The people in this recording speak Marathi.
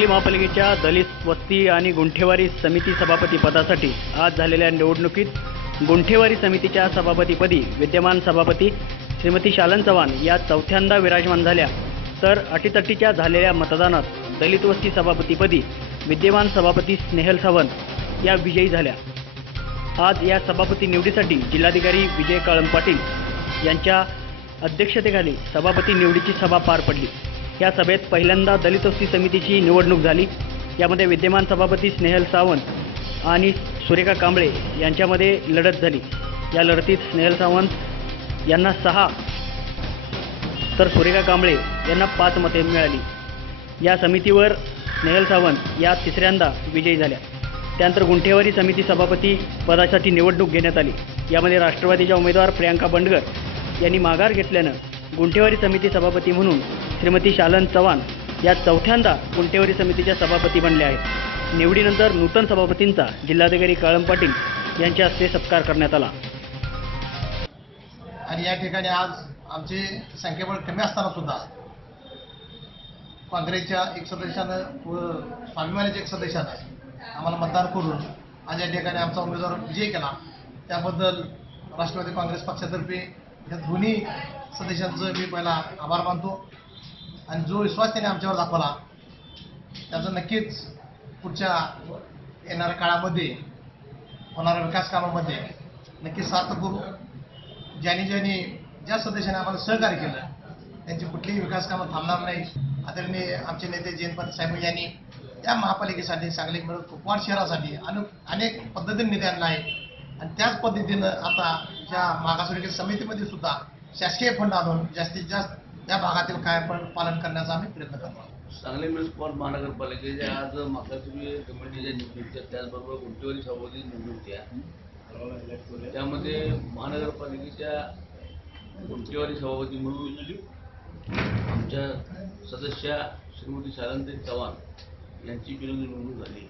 सांगली महापालिकेच्या दलित वस्ती आणि गुंठेवारी समिती सभापती पदासाठी आज झालेल्या निवडणुकीत गुंठेवारी समितीच्या सभापतीपदी विद्यमान सभापती श्रीमती शालन चव्हाण या चौथ्यांदा विराजमान झाल्या, तर अटीतटीच्या झालेल्या मतदानात दलित वस्ती सभापतीपदी विद्यमान सभापती स्नेहल सावंत या विजयी झाल्या। आज या सभापती निवडीसाठी जिल्हाधिकारी विजय काळम पाटील यांच्या अध्यक्षतेखाली सभापती निवडीची सभा पार पडली। या सभेत पहिल्यांदा दलित वस्ती समितीची निवडणूक झाली। यामध्ये विद्यमान सभापती स्नेहल सावंत आणि सुरेखा कांबळे यांच्यामध्ये लढत झाली। या लढतीत स्नेहल सावंत यांना 6 तर सुरेखा कांबळे यांना 5 मते मिळाली। या समितीवर स्नेहल सावंत या तिसऱ्यांदा विजयी झाल्या। त्यानंतर गुंठेवारी समिती सभापती पदासाठी निवडणूक घेण्यात आली। यामध्ये राष्ट्रवादीच्या उमेदवार प्रियांका बंडगर यांनी माघार घेतल्यानं गुंठेवारी समिती सभापती म्हणून श्रीमती शालन चव्हाण या चौथ्यांदा गुंठेवारी समितीच्या सभापती बनल्या आहेत। निवडीनंतर नूतन सभापतींचा जिल्हाधिकारी काळम पाटील यांच्या हस्ते सत्कार करण्यात आला। आणि या ठिकाणी आज आमचे संख्याबळ कमी असताना सुद्धा काँग्रेसच्या एक सदस्यानं व स्वाभिमानीच्या एक सदस्यानं आम्हाला मतदान करून आज या ठिकाणी आमचा उमेदवार विजय केला। त्याबद्दल राष्ट्रवादी काँग्रेस पक्षातर्फे या दोन्ही सदस्यांचं मी पहिला आभार मानतो आणि जो विश्वास त्यांनी आमच्यावर दाखवला त्याचा नक्कीच पुढच्या येणाऱ्या काळामध्ये होणाऱ्या विकास कामामध्ये नक्कीच सार्थ करू। ज्या सदस्याने आम्हाला सहकार्य केलं त्यांची कुठलीही विकास कामं थांबणार नाही। आदरणीय आमचे नेते जयंत पाटील साहेब यांनी या महापालिकेसाठी सांगली कुपवाड शहरासाठी अनेक पद्धतीने निधी आणला आहे आणि त्याच पद्धतीनं आता ज्या मागासवर्गीय समितीमध्ये सुद्धा शासकीय फंड आणून जास्तीत जास्त या भागातील काय पालन करण्याचा आम्ही प्रयत्न करतो। सांगली म्युनिसिपल महानगरपालिकेच्या आज मागासवर्गीय कमिटीच्या निवडणुकीच्या त्याचबरोबर गुंठेवारी सभापती निवडणुकीच्या त्यामध्ये महानगरपालिकेच्या गुंठेवारी सभापती म्हणून आमच्या सदस्या श्रीमती शालन चव्हाण यांची बिनविरोध निवडणूक झाली।